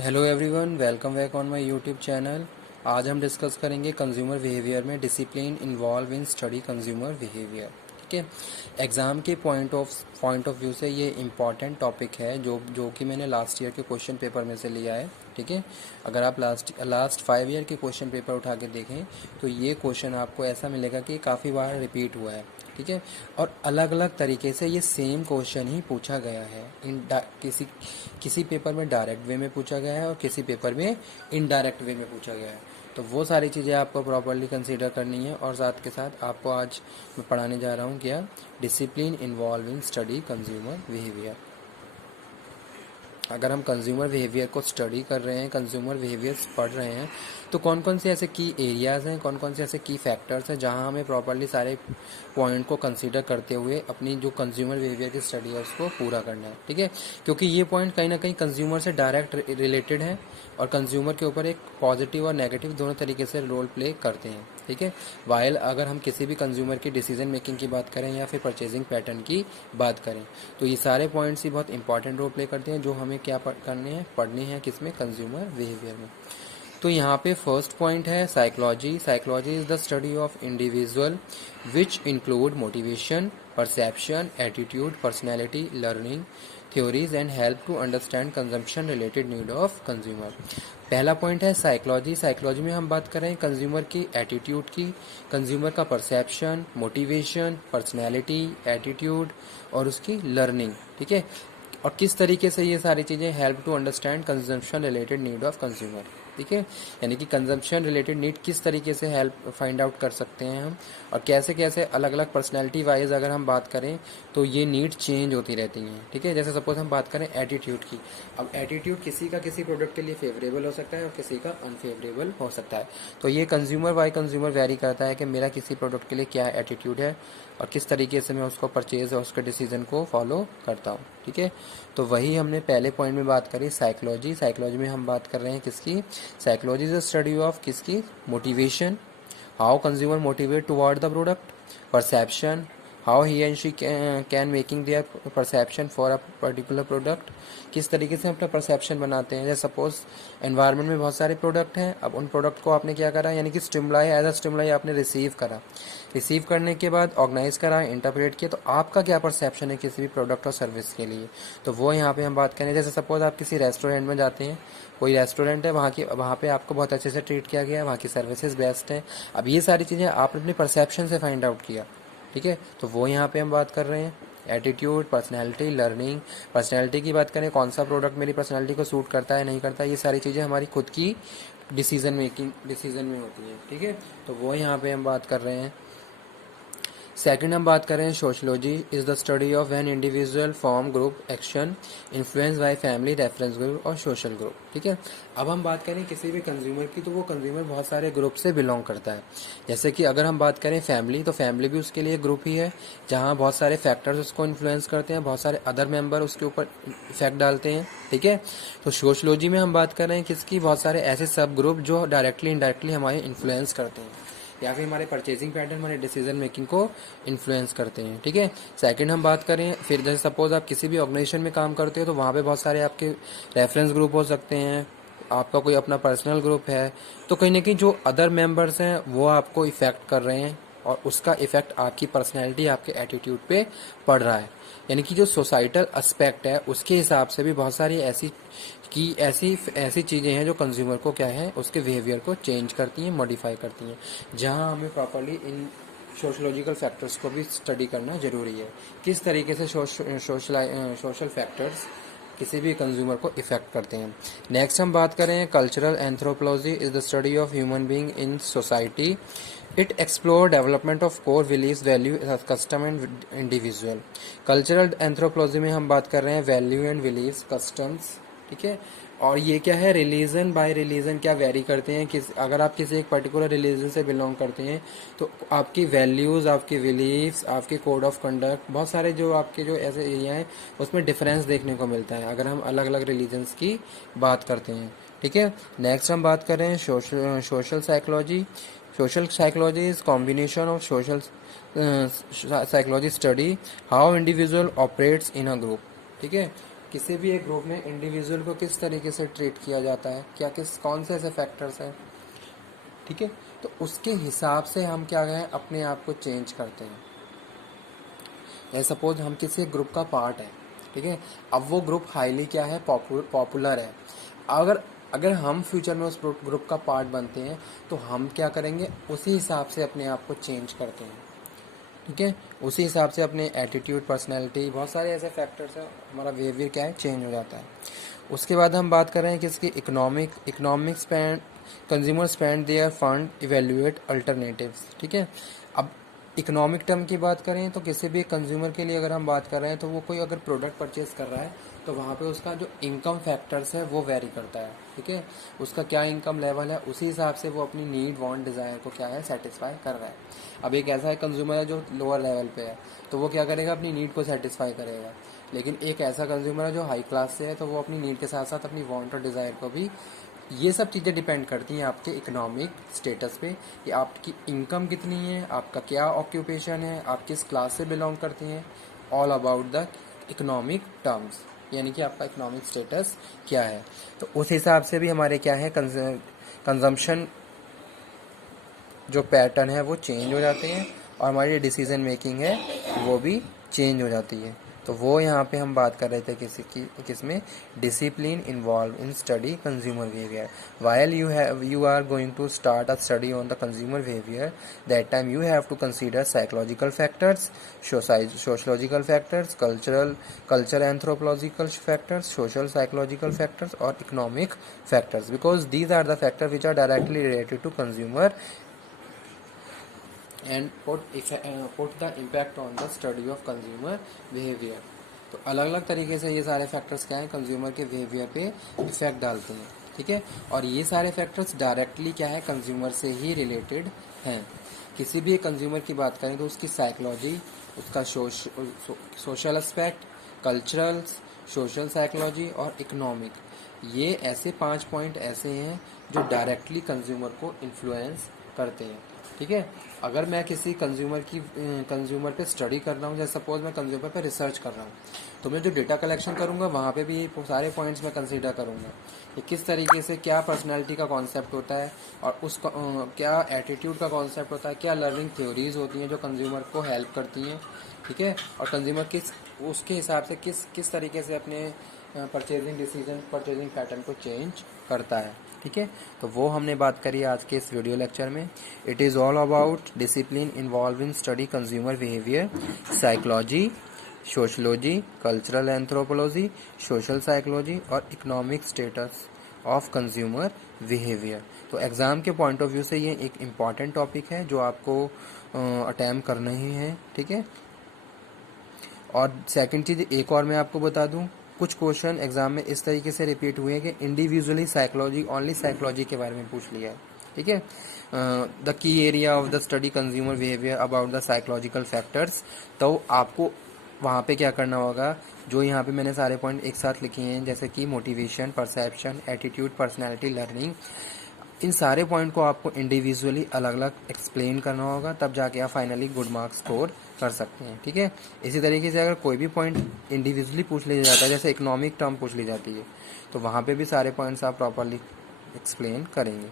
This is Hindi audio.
Hello everyone, welcome back on my YouTube channel. आज हम डिस्कस करेंगे कंज्यूमर बिहेवियर में discipline involve in study consumer behaviour. ठीक है, एग्ज़ाम के पॉइंट ऑफ व्यू से ये इम्पॉर्टेंट टॉपिक है जो कि मैंने लास्ट ईयर के क्वेश्चन पेपर में से लिया है। ठीक है, अगर आप लास्ट 5 ईयर के क्वेश्चन पेपर उठा के देखें तो ये क्वेश्चन आपको ऐसा मिलेगा कि काफ़ी बार रिपीट हुआ है। ठीक है, और अलग अलग तरीके से ये सेम क्वेश्चन ही पूछा गया है। किसी पेपर में डायरेक्ट वे में पूछा गया है और किसी पेपर में इनडायरेक्ट वे में पूछा गया है। तो वो सारी चीज़ें आपको प्रॉपरली कंसीडर करनी है। और साथ के साथ आपको आज मैं पढ़ाने जा रहा हूँ क्या, discipline involve in study consumer behaviour. अगर हम कंज्यूमर बिहेवियर को स्टडी कर रहे हैं, कंज्यूमर बिहेवियर्स पढ़ रहे हैं, तो कौन कौन से ऐसे की एरियाज़ हैं, कौन कौन से ऐसे की फैक्टर्स हैं जहां हमें प्रॉपरली सारे पॉइंट को कंसीडर करते हुए अपनी जो कंज्यूमर बिहेवियर की स्टडी है उसको पूरा करना है। ठीक है, क्योंकि ये पॉइंट कहीं ना कहीं कंज्यूमर से डायरेक्ट रिलेटेड है और कंज्यूमर के ऊपर एक पॉजिटिव और नेगेटिव दोनों तरीके से रोल प्ले करते हैं। ठीक है, वाइल अगर हम किसी भी कंज्यूमर की डिसीजन मेकिंग की बात करें या फिर परचेजिंग पैटर्न की बात करें, तो ये सारे पॉइंट्स ही बहुत इंपॉर्टेंट रोल प्ले करते हैं जो हमें क्या करने हैं, पढ़ने हैं किसमें, कंज्यूमर बिहेवियर में। तो यहाँ पे फर्स्ट पॉइंट है psychology. Psychology is the study of individual which include motivation, perception, attitude, personality, learning theories and help to understand consumption related need of consumer. पहला पॉइंट है साइकोलॉजी। साइकोलॉजी में हम बात कर रहे हैं कंज्यूमर की एटीट्यूड की, कंज्यूमर का परसेप्शन, मोटिवेशन, पर्सनैलिटी, एटीट्यूड और उसकी लर्निंग। ठीक है, और किस तरीके से ये सारी चीज़ें help to understand consumption related need of consumer. ठीक है, यानी कि कंजम्पशन रिलेटेड नीड किस तरीके से हेल्प फाइंड आउट कर सकते हैं हम, और कैसे कैसे अलग अलग पर्सनैलिटी वाइज अगर हम बात करें तो ये नीड चेंज होती रहती हैं। ठीक है, जैसे सपोज हम बात करें एटीट्यूड की। अब एटीट्यूड किसी का किसी प्रोडक्ट के लिए फेवरेबल हो सकता है और किसी का अनफेवरेबल हो सकता है। तो ये कंज्यूमर बाय कंज्यूमर वेरी करता है कि मेरा किसी प्रोडक्ट के लिए क्या एटीट्यूड है और किस तरीके से मैं उसको परचेज और उसके डिसीजन को फॉलो करता हूँ। ठीक है, तो वही हमने पहले पॉइंट में बात करी साइकोलॉजी। साइकोलॉजी में हम बात कर रहे हैं किसकी, psychology is the study of किसकी, motivation, how consumer motivate toward the product, perception, how he and she can making their perception for a particular product, किस तरीके से अपना परसेप्शन बनाते हैं। जैसे सपोज एनवायरनमेंट में बहुत सारे प्रोडक्ट हैं, अब उन प्रोडक्ट को आपने क्या करा, यानी कि स्टिमुलाई एज अ स्टिमुलाई आपने रिसीव करा, रिसीव करने के बाद ऑर्गेनाइज करा, इंटरप्रेट किया, तो आपका क्या परसेप्शन है किसी भी प्रोडक्ट और सर्विस के लिए, तो वो यहाँ पे हम बात करें। जैसे सपोज आप किसी रेस्टोरेंट में जाते हैं, कोई रेस्टोरेंट है, वहाँ पे आपको बहुत अच्छे से ट्रीट किया गया, वहाँ की सर्विसेज बेस्ट हैं। अब ये सारी चीज़ें आपने अपनी परसेप्शन से फाइंड आउट किया। ठीक है, तो वो यहाँ पे हम बात कर रहे हैं एटीट्यूड, पर्सनैलिटी, लर्निंग। पर्सनैलिटी की बात करें, कौन सा प्रोडक्ट मेरी पर्सनैलिटी को सूट करता है नहीं करता, ये सारी चीज़ें हमारी खुद की डिसीजन में होती है। ठीक है, तो वो यहाँ पे हम बात कर रहे हैं। सेकंड हम बात करें sociology is the study of an individual form group action influence by family reference group और सोशल ग्रुप। ठीक है, अब हम बात करें किसी भी कंज्यूमर की, तो वो कंज्यूमर बहुत सारे ग्रुप से बिलोंग करता है। जैसे कि अगर हम बात करें फैमिली, तो फैमिली भी उसके लिए ग्रुप ही है जहाँ बहुत सारे फैक्टर्स उसको इन्फ्लुएंस करते हैं, बहुत सारे अदर मेंबर उसके ऊपर इफेक्ट डालते हैं। ठीक है, तो सोशलॉजी में हम बात कर रहे हैं किसकी, बहुत सारे ऐसे सब ग्रुप जो डायरेक्टली इनडायरेक्टली हमारे इन्फ्लुएंस करते हैं या फिर हमारे परचेजिंग पैटर्न, हमारे डिसीजन मेकिंग को इन्फ्लुएंस करते हैं। ठीक है, सेकंड हम बात करें फिर, जैसे सपोज आप किसी भी ऑर्गेनाइजेशन में काम करते हो तो वहाँ पे बहुत सारे आपके रेफरेंस ग्रुप हो सकते हैं, आपका कोई अपना पर्सनल ग्रुप है, तो कहीं ना कहीं जो अदर मेंबर्स हैं वो आपको इफेक्ट कर रहे हैं और उसका इफेक्ट आपकी पर्सनैलिटी, आपके एटीट्यूड पे पड़ रहा है। यानी कि जो सोसाइटल एस्पेक्ट है उसके हिसाब से भी बहुत सारी ऐसी चीज़ें हैं जो कंज्यूमर को क्या है, उसके बिहेवियर को चेंज करती हैं, मॉडिफाई करती हैं, जहां हमें प्रॉपर्ली इन सोशोलॉजिकल फैक्टर्स को भी स्टडी करना जरूरी है, किस तरीके से सोशल फैक्टर्स किसी भी कंज्यूमर को इफेक्ट करते हैं। नेक्स्ट हम बात करें cultural anthropology is the study of human being in society. It explore development of core beliefs, value, custom and individual. Cultural anthropology में हम बात कर रहे हैं वैल्यू एंड बिलीव्स, कस्टम्स। ठीक है, और ये क्या है, रिलीजन बाय रिलीजन क्या वेरी करते हैं, अगर आप किसी एक पर्टिकुलर रिलीजन से बिलोंग करते हैं तो आपकी वैल्यूज़, आपकी बिलीव्स, आपके कोड ऑफ कंडक्ट, बहुत सारे जो आपके जो ऐसे एरिया हैं उसमें डिफरेंस देखने को मिलता है अगर हम अलग अलग रिलीजन्स की बात करते हैं। ठीक है, नेक्स्ट हम बात करें social psychology. Social psychology is combination of social psychology study how individual operates in a group. ठीक है, किसी भी एक ग्रुप में इंडिविजुअल को किस तरीके से ट्रीट किया जाता है, क्या किस कौन से ऐसे फैक्टर्स हैं, ठीक है। तो उसके हिसाब से हम क्या करें, अपने आप को चेंज करते हैं। या सपोज हम किसी ग्रुप का पार्ट है, ठीक है, अब वो ग्रुप हाईली क्या है, पॉपुलर है। अगर अगर हम फ्यूचर में उस ग्रुप का पार्ट बनते हैं तो हम क्या करेंगे, उसी हिसाब से अपने आप को चेंज करते हैं, ठीक है। उसी हिसाब से अपने एटीट्यूड, पर्सनैलिटी, बहुत सारे ऐसे फैक्टर्स हैं, हमारा बिहेवियर क्या है, चेंज हो जाता है। उसके बाद हम बात कर रहे हैं किसकी, economic spend, consumer spend their fund evaluate alternatives, ठीक है। अब इकोनॉमिक टर्म की बात करें तो किसी भी कंज्यूमर के लिए अगर हम बात कर रहे हैं तो वो कोई अगर प्रोडक्ट परचेज कर रहा है तो वहाँ पे उसका जो इनकम फैक्टर्स है वो वेरी करता है, ठीक है। उसका क्या इनकम लेवल है, उसी हिसाब से वो अपनी नीड, वांट, डिज़ायर को क्या है, सेटिस्फाई कर रहा है। अब एक ऐसा है कंज्यूमर है जो लोअर लेवल पे है तो वो क्या करेगा, अपनी नीड को सेटिस्फाई करेगा। लेकिन एक ऐसा कंज्यूमर है जो हाई क्लास से है तो वो अपनी नीड के साथ साथ अपनी वांट और डिज़ायर को भी, ये सब चीज़ें डिपेंड करती हैं आपके इकोनॉमिक स्टेटस पे कि आपकी इनकम कितनी है, आपका क्या ऑक्यूपेशन है, आप किस क्लास से बिलोंग करते हैं, all about the economic terms, यानी कि आपका इकोनॉमिक स्टेटस क्या है। तो उस हिसाब से भी हमारे क्या है, कंजम्पशन जो पैटर्न है वो चेंज हो जाते हैं और हमारी डिसीजन मेकिंग है वो भी चेंज हो जाती है। तो वो यहाँ पे हम बात कर रहे थे किसमें, discipline involve in study consumer behaviour. While you are going to start a study on the consumer behaviour, that time you have to consider psychological factors, sociological factors, culture anthropological factors, social psychological factors और economic factors, because these are the factor which are directly related to consumer and put the impact on the study of consumer behavior। तो अलग अलग तरीके से ये सारे फैक्टर्स क्या है, कंज्यूमर के बिहेवियर पे इफेक्ट डालते हैं, ठीक है। और ये सारे फैक्टर्स डायरेक्टली क्या है, कंज्यूमर से ही रिलेटेड हैं। किसी भी एक कंज्यूमर की बात करें तो उसकी साइकोलॉजी, उसका social aspect, cultural, social psychology और इकोनॉमिक, ये ऐसे 5 पॉइंट ऐसे हैं जो डायरेक्टली कंज्यूमर को इन्फ्लुएंस करते हैं, ठीक है। अगर मैं किसी कंज्यूमर पे स्टडी कर रहा हूँ, जैसे सपोज मैं कंज्यूमर पे रिसर्च कर रहा हूँ, तो मैं जो डेटा कलेक्शन करूँगा वहाँ पे भी ये सारे पॉइंट्स मैं कंसीडर करूँगा कि किस तरीके से, क्या पर्सनालिटी का कॉन्सेप्ट होता है और उसका क्या एटीट्यूड का कॉन्सेप्ट होता है, क्या लर्निंग थ्योरीज होती हैं जो कंज्यूमर को हेल्प करती हैं, ठीक है। और कंज्यूमर उसके हिसाब से किस तरीके से अपने परचेजिंग पैटर्न को चेंज करता है, ठीक है। तो वो हमने बात करी आज के इस वीडियो लेक्चर में। It is all about discipline involve in study consumer behaviour, psychology, sociology, cultural anthropology, social psychology और economic status of consumer behaviour. तो एग्ज़ाम के पॉइंट ऑफ व्यू से ये एक इम्पॉर्टेंट टॉपिक है जो आपको अटैम्प्ट करना ही है, ठीक है। और सेकंड चीज़ एक और मैं आपको बता दूं, कुछ क्वेश्चन एग्जाम में इस तरीके से रिपीट हुए हैं कि इंडिविजुअली साइकोलॉजी, ओनली साइकोलॉजी के बारे में पूछ लिया है, ठीक है। The key area of the study consumer behaviour about the psychological factors. तो आपको वहाँ पे क्या करना होगा, जो यहाँ पे मैंने सारे पॉइंट एक साथ लिखे हैं जैसे कि motivation, perception, attitude, personality, learning, इन सारे पॉइंट को आपको इंडिविजुअली अलग अलग एक्सप्लेन करना होगा, तब जाके आप फाइनली गुड मार्क्स स्कोर कर सकते हैं, ठीक है। इसी तरीके से अगर कोई भी पॉइंट इंडिविजुअली पूछ लिया जाता है, जैसे इकोनॉमिक टर्म पूछ ली जाती है, तो वहाँ पे भी सारे पॉइंट्स आप प्रॉपरली एक्सप्लेन करेंगे।